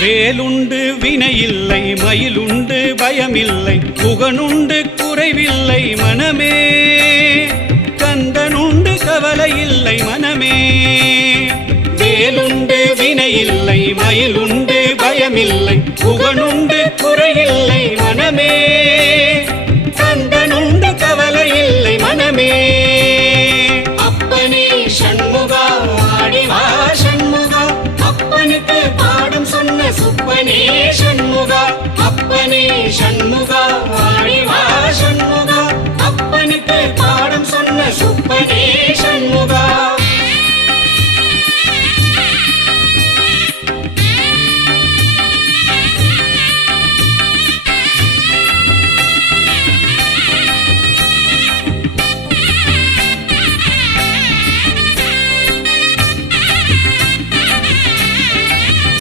வேலுண்டு வினையில்லை மயிலுண்டு பயமில்லை புகனுண்டு குறைவில்லை மனமே கந்தனுண்டு கவலை இல்லை மனமே வேலுண்டு வினையில்லை மயிலுண்டு பயமில்லை புகனுண்டு குறையில்லை மனமே கந்தனுண்டு கவலை இல்லை மனமே அப்பனே சண்முகா ஆடிவா சண்முகா அப்பனுக்கு பாடம் சொன்ன சுப்பனே சண்முகா அப்பனே சண்முகா ஆடிவா சண்முகா அப்பனுக்கு பாடம் சொன்ன சுப்பனே சண்முகா